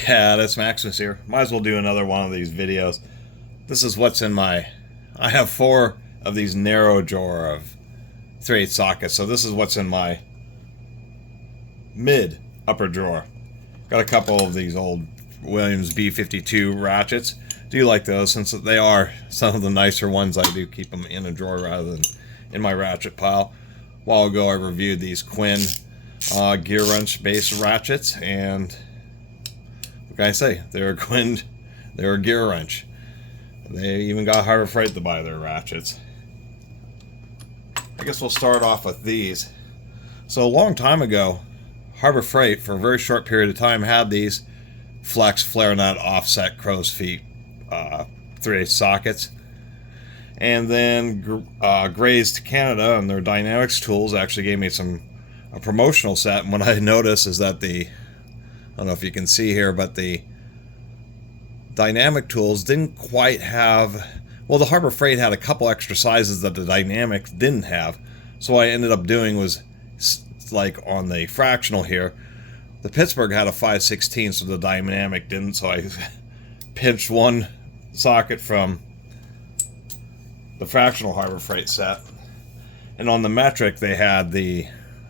Catus, Maximus here. Might as well do another one of these videos. This is what's in my... I have 4 of these narrow drawer of 3/8 sockets, so this is what's in my mid upper drawer. Got a couple of these old Williams B52 ratchets. Do like those, since they are some of the nicer ones. I do keep them in a drawer rather than in my ratchet pile. A while ago I reviewed these Quinn gear wrench base ratchets, and what can I say? They're a gear wrench. They even got Harbor Freight to buy their ratchets. I guess we'll start off with these. So a long time ago, Harbor Freight, for a very short period of time, had these flex flare nut offset crow's feet 3/8 sockets. And then grazed Canada, and their Dynamics tools actually gave me a promotional set. And what I noticed is that I don't know if you can see here, but the Dynamic tools didn't quite have, well, the Harbor Freight had a couple extra sizes that the Dynamics didn't have. So what I ended up doing was, like on the fractional here, the Pittsburgh had a 5/16, so the Dynamic didn't. So I pinched one socket from the fractional Harbor Freight set, and on the metric they had the,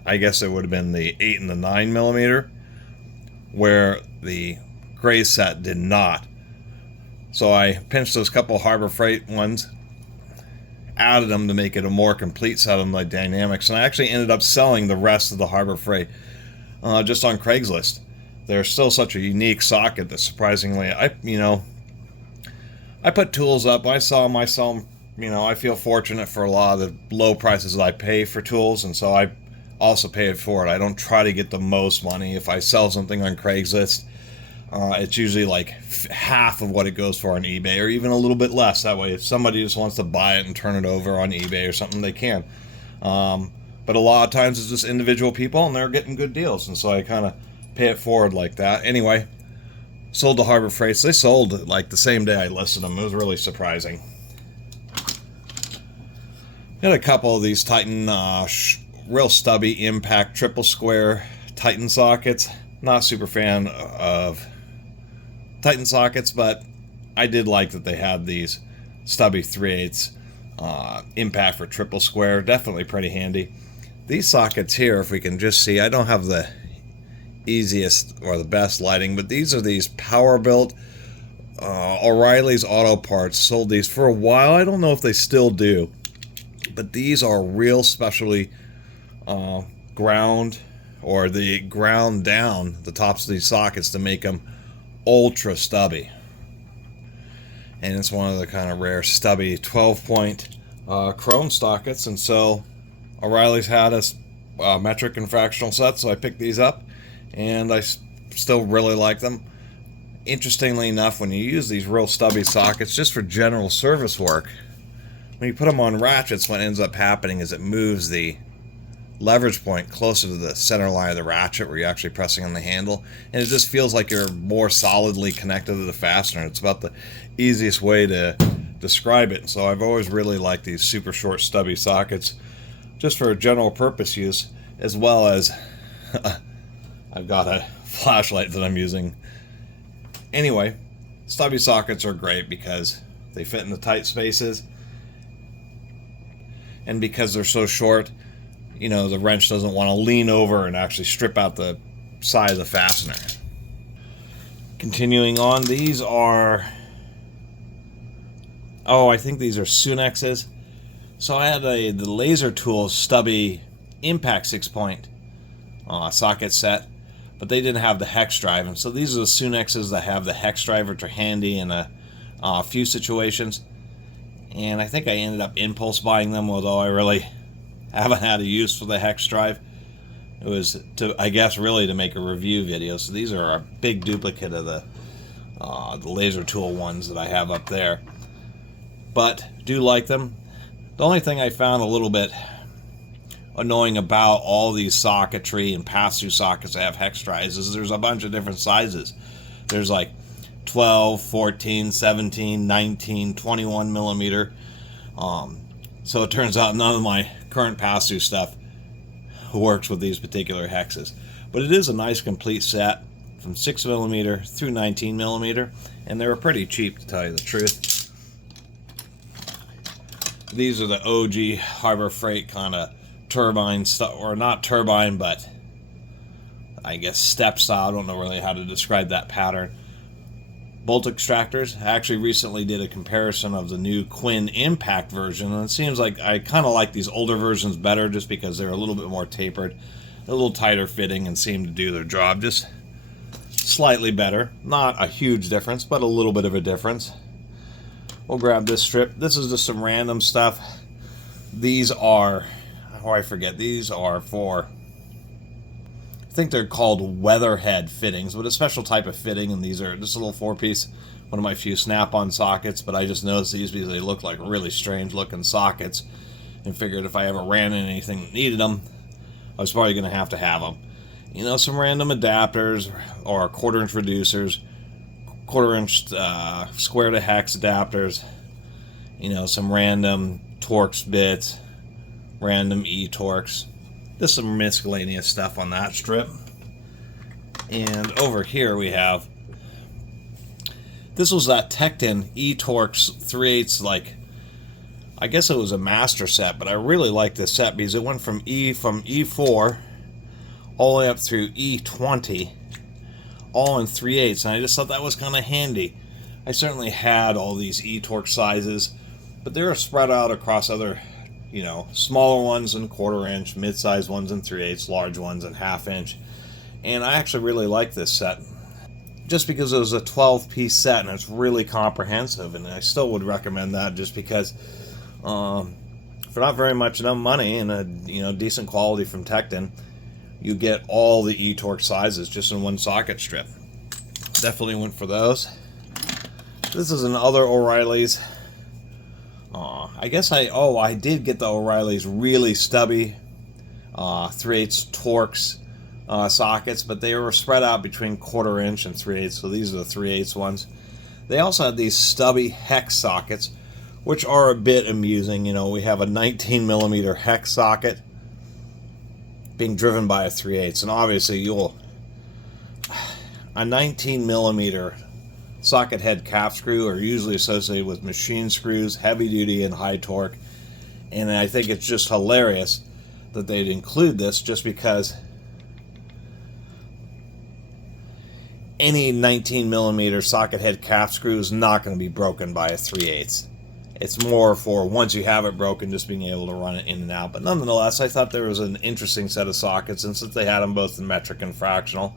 I guess it would have been the 8 and the 9 millimeter, where the gray set did not. So I pinched those couple Harbor Freight ones, added them to make it a more complete set of my Dynamics, and I actually ended up selling the rest of the Harbor Freight just on Craigslist. They're still such a unique socket that surprisingly, I put tools up. I sell them. I feel fortunate for a lot of the low prices that I pay for tools, and so I also pay it forward. I don't try to get the most money. If I sell something on Craigslist, it's usually like half of what it goes for on eBay, or even a little bit less. That way, if somebody just wants to buy it and turn it over on eBay or something, they can. But a lot of times it's just individual people, and they're getting good deals, and so I kind of pay it forward like that. Anyway, sold the Harbor Freights. They sold like the same day I listed them. It was really surprising. Got a couple of these Titan real stubby impact triple square Titan sockets. Not a super fan of Titan sockets, but I did like that they had these stubby 3/8 impact for triple square. Definitely pretty handy. These sockets here, if we can just see, I don't have the easiest or the best lighting, but these are these power built O'Reilly's Auto Parts sold these for a while. I don't know if they still do, but these are real specialty ground, or the ground down the tops of these sockets to make them ultra stubby. And it's one of the kind of rare stubby 12-point chrome sockets, and so O'Reilly's had a metric and fractional set, so I picked these up, and I still really like them. Interestingly enough, when you use these real stubby sockets just for general service work, when you put them on ratchets, what ends up happening is it moves the leverage point closer to the center line of the ratchet where you're actually pressing on the handle, and it just feels like you're more solidly connected to the fastener. It's about the easiest way to describe it. So I've always really liked these super short stubby sockets just for general purpose use, as well as I've got a flashlight that I'm using. Anyway, stubby sockets are great because they fit in the tight spaces, and because they're so short, the wrench doesn't want to lean over and actually strip out the side of the fastener. Continuing on, these are, I think these are Sunexes. So I had the Laser Tools stubby impact 6-point socket set, but they didn't have the hex drive, and so these are the Sunexes that have the hex drive, which are handy in a few situations. And I think I ended up impulse buying them, although I really haven't had a use for the hex drive. It was I guess really to make a review video. So these are a big duplicate of the Laser Tool ones that I have up there, but do like them. The only thing I found a little bit annoying about all these socketry and pass-through sockets that have hex drives is there's a bunch of different sizes. There's like 12, 14, 17, 19, 21 millimeter. So it turns out none of my current pass-through stuff works with these particular hexes. But it is a nice complete set. from 6mm through 19mm, and they were pretty cheap, to tell you the truth. These are the OG Harbor Freight kind of turbine stuff, or not turbine, but I guess step style. I don't know really how to describe that pattern. Bolt extractors. I actually recently did a comparison of the new Quinn Impact version, and it seems like I kind of like these older versions better just because they're a little bit more tapered, a little tighter fitting, and seem to do their job just slightly better. Not a huge difference, but a little bit of a difference. We'll grab this strip. This is just some random stuff. These are, oh, I forget, these are for, I think they're called weatherhead fittings, but a special type of fitting, and these are just a little 4-piece, one of my few snap-on sockets, but I just noticed these because they look like really strange looking sockets, and figured if I ever ran into anything that needed them, I was probably going to have them. You know, some random adapters, or 1/4-inch reducers, 1/4-inch square to hex adapters, you know, some random Torx bits, random E-Torx. Just some miscellaneous stuff on that strip. And over here we have, this was that Tecton E-Torx 3/8, like, I guess it was a master set, but I really like this set because it went from E4 all the way up through E20, all in 3/8, and I just thought that was kind of handy. I certainly had all these E-Torx sizes, but they were spread out across other, you know, smaller ones in 1/4-inch, mid-sized ones in 3/8, large ones in 1/2-inch. And I actually really like this set, just because it was a 12-piece set and it's really comprehensive. And I still would recommend that, just because for not very much enough money and a, you know, decent quality from Tecton, you get all the E-Torx sizes just in one socket strip. Definitely went for those. This is another O'Reilly's. I guess I did get the O'Reilly's really stubby 3/8 Torx sockets, but they were spread out between 1/4-inch and 3/8, so these are the 3/8 ones. They also had these stubby hex sockets, which are a bit amusing. You know, we have a 19mm hex socket being driven by a 3/8, and obviously a 19mm socket head cap screw are usually associated with machine screws, heavy duty and high torque, and I think it's just hilarious that they'd include this, just because any 19mm socket head cap screw is not going to be broken by a 3/8. It's more for, once you have it broken, just being able to run it in and out. But nonetheless, I thought there was an interesting set of sockets, and since they had them both in metric and fractional,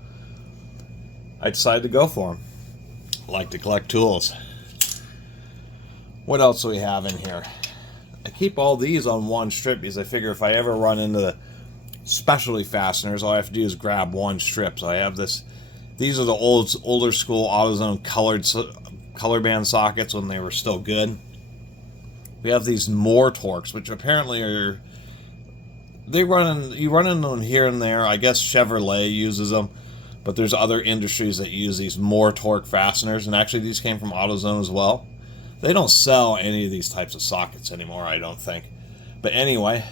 I decided to go for them. I like to collect tools. What else do we have in here? I keep all these on one strip because I figure if I ever run into the specialty fasteners, all I have to do is grab one strip. So I have this. These are the older school AutoZone color band sockets when they were still good. We have these More Torques, which apparently are, you run into them here and there. I guess Chevrolet uses them, but there's other industries that use these More Torque fasteners, and actually these came from AutoZone as well. They don't sell any of these types of sockets anymore, I don't think. But anyway,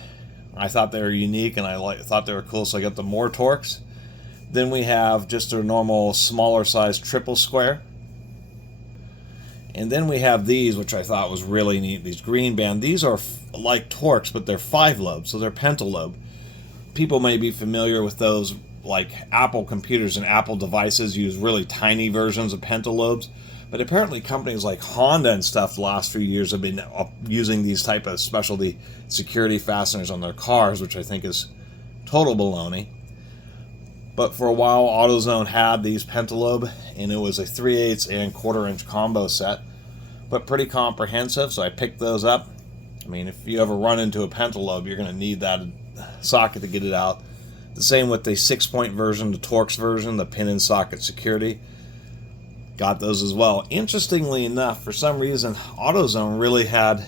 I thought they were unique, and I thought they were cool, so I got the More Torques. Then we have just a normal smaller size triple square. And then we have these, which I thought was really neat, these green band. These are like Torques, but they're 5-lobe, so they're pentalobe. People may be familiar with those, like Apple computers and Apple devices use really tiny versions of pentalobes. But apparently companies like Honda and stuff the last few years have been using these type of specialty security fasteners on their cars, which I think is total baloney. But for a while, AutoZone had these pentalobe, and it was a 3/8 and 1/4-inch combo set, but pretty comprehensive, so I picked those up. I mean, if you ever run into a pentalobe, you're going to need that socket to get it out. The same with the 6-point version, the Torx version, the pin and socket security. Got those as well. Interestingly enough, for some reason, AutoZone really had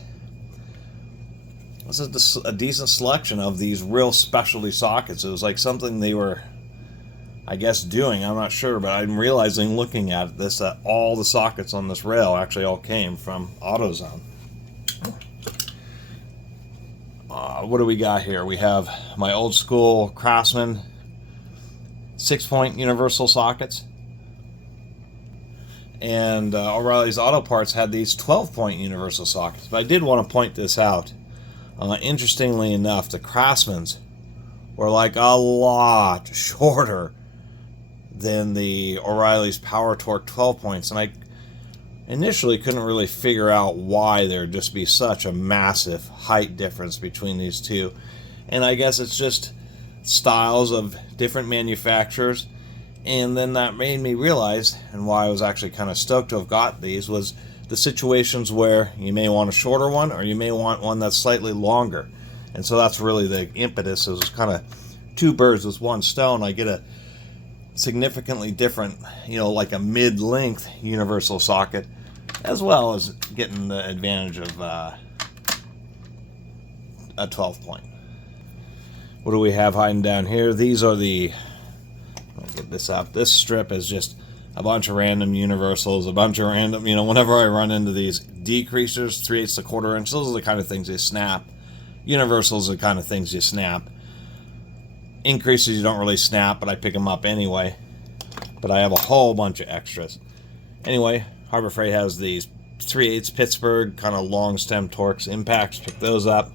a decent selection of these real specialty sockets. It was like something they were, I guess, doing. I'm not sure, but I'm realizing looking at this that all the sockets on this rail actually all came from AutoZone. What do we got here? We have my old school Craftsman 6-point universal sockets. And O'Reilly's Auto Parts had these 12-point universal sockets. But I did want to point this out. Interestingly enough, the Craftsman's were like a lot shorter than the O'Reilly's Power Torque 12 points. And I initially couldn't really figure out why there'd just be such a massive height difference between these two. And I guess it's just styles of different manufacturers. And then that made me realize, and why I was actually kind of stoked to have got these, was the situations where you may want a shorter one or you may want one that's slightly longer. And so that's really the impetus. It was kind of two birds with one stone. I get a significantly different, like a mid-length universal socket, as well as getting the advantage of a 12-point. What do we have hiding down here? These are I'll get this up. This strip is just a bunch of random universals, a bunch of random, whenever I run into these decreasers, 3/8 to 1/4 inch, those are the kind of things you snap. Universals are the kind of things you snap. Increases you don't really snap, but I pick them up anyway. But I have a whole bunch of extras. Anyway, Harbor Freight has these 3/8 Pittsburgh kind of long stem Torx impacts. Pick those up.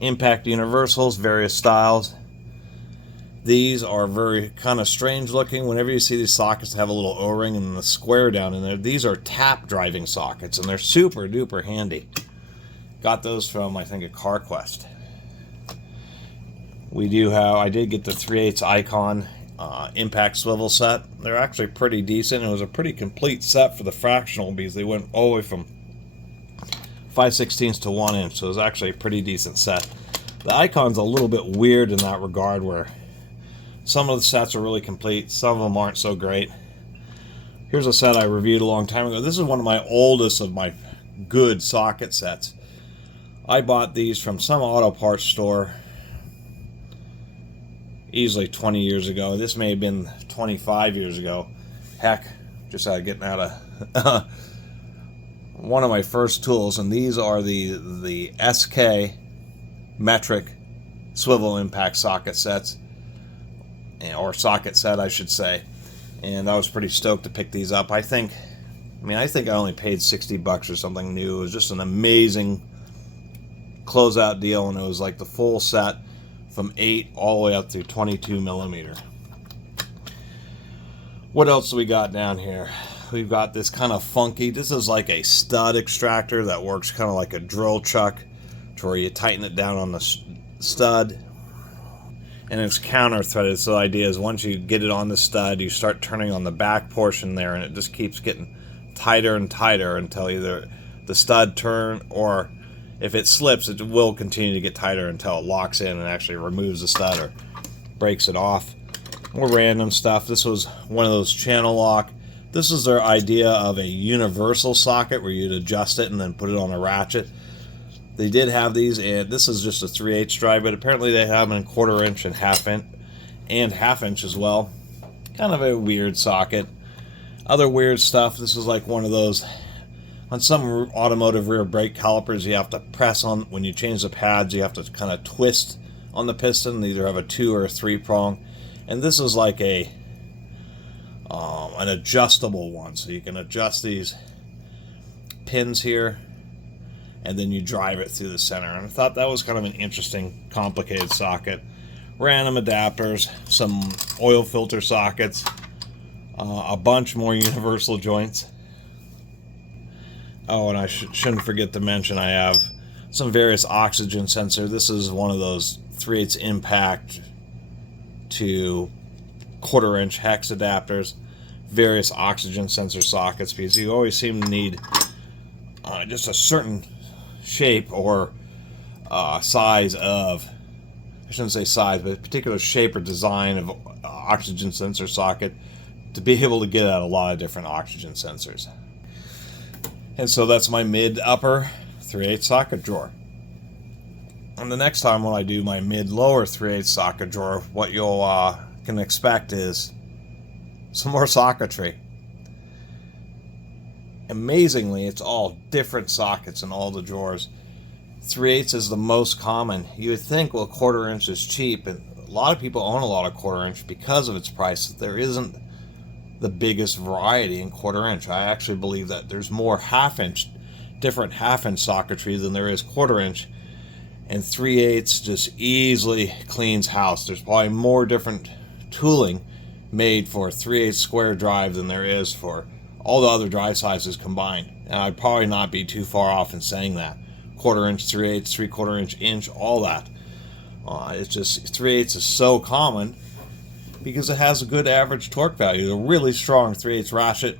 Impact universals, various styles. These are very kind of strange looking. Whenever you see these sockets that have a little O-ring and the square down in there, these are tap driving sockets, and they're super duper handy. Got those from, I think, a CarQuest. I did get the 3/8 Icon impact swivel set. They're actually pretty decent. It was a pretty complete set for the fractional because they went all the way from 5/16 to 1 inch, so it was actually a pretty decent set. The Icon's a little bit weird in that regard, where some of the sets are really complete, some of them aren't so great. Here's a set I reviewed a long time ago. This is one of my oldest of my good socket sets. I bought these from some auto parts store easily 20 years ago. This may have been 25 years ago. Heck, just getting out of one of my first tools, and these are the SK metric swivel impact socket sets, or socket set I should say, and I was pretty stoked to pick these up. I think I only paid $60 or something new. It was just an amazing closeout deal, and it was like the full set from 8 all the way up to 22 millimeter. What else do we got down here? We've got this kind of funky, this is like a stud extractor that works kind of like a drill chuck, to where you tighten it down on the stud, and it's counter threaded. So the idea is once you get it on the stud, you start turning on the back portion there, and it just keeps getting tighter and tighter until either the stud turn, or if it slips, it will continue to get tighter until it locks in and actually removes the stud or breaks it off. More random stuff. This was one of those channel lock. This is their idea of a universal socket where you'd adjust it and then put it on a ratchet. They did have these, and this is just a 3/8 drive, but apparently they have them in 1/4 inch and half inch as well. Kind of a weird socket. Other weird stuff. This is like one of those, on some automotive rear brake calipers, you have to press on, when you change the pads, you have to kind of twist on the piston. They either have a 2 or a 3 prong, and this is like an adjustable one, so you can adjust these pins here, and then you drive it through the center. And I thought that was kind of an interesting, complicated socket. Random adapters, some oil filter sockets, a bunch more universal joints. Oh, and I shouldn't forget to mention I have some various oxygen sensor. This is one of those 3/8 impact to 1/4 inch hex adapters. Various oxygen sensor sockets, because you always seem to need just a certain shape or size of, I shouldn't say size, but a particular shape or design of oxygen sensor socket to be able to get at a lot of different oxygen sensors. And so that's my mid-upper 3/8 socket drawer. And the next time when I do my mid-lower 3/8 socket drawer, what you'll can expect is some more socketry. Amazingly, it's all different sockets in all the drawers. 3/8 is the most common. You would think, well, 1/4 inch is cheap, and a lot of people own a lot of 1/4 inch because of its price. There isn't the biggest variety in 1/4 inch. I actually believe that there's more different half-inch socketry than there is 1/4 inch, and 3/8 just easily cleans house. There's probably more different tooling made for a 3/8 square drive than there is for all the other drive sizes combined. And I'd probably not be too far off in saying that. 1/4 inch, 3/8, 3/4 inch, all that. It's just 3/8 is so common because it has a good average torque value. A really strong 3/8 ratchet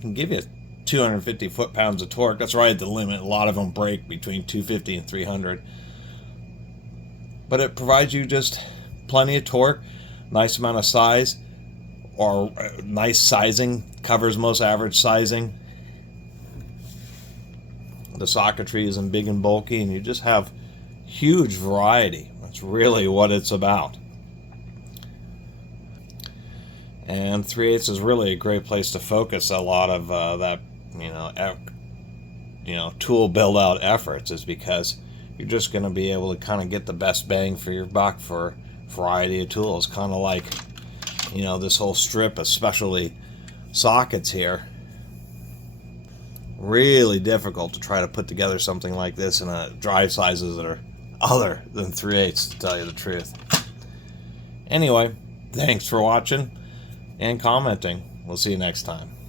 can give you 250 foot-pounds of torque. That's right at the limit. A lot of them break between 250 and 300. But it provides you just plenty of torque, nice amount of size, or nice sizing, covers most average sizing. The socketry isn't big and bulky, and you just have huge variety. That's really what it's about. And 3/8 is really a great place to focus a lot of that, tool build out efforts, is because you're just going to be able to kind of get the best bang for your buck for a variety of tools. Kind of like, this whole strip, especially sockets here. Really difficult to try to put together something like this in a drive sizes that are other than 3/8, to tell you the truth. Anyway, thanks for watching and commenting. We'll see you next time.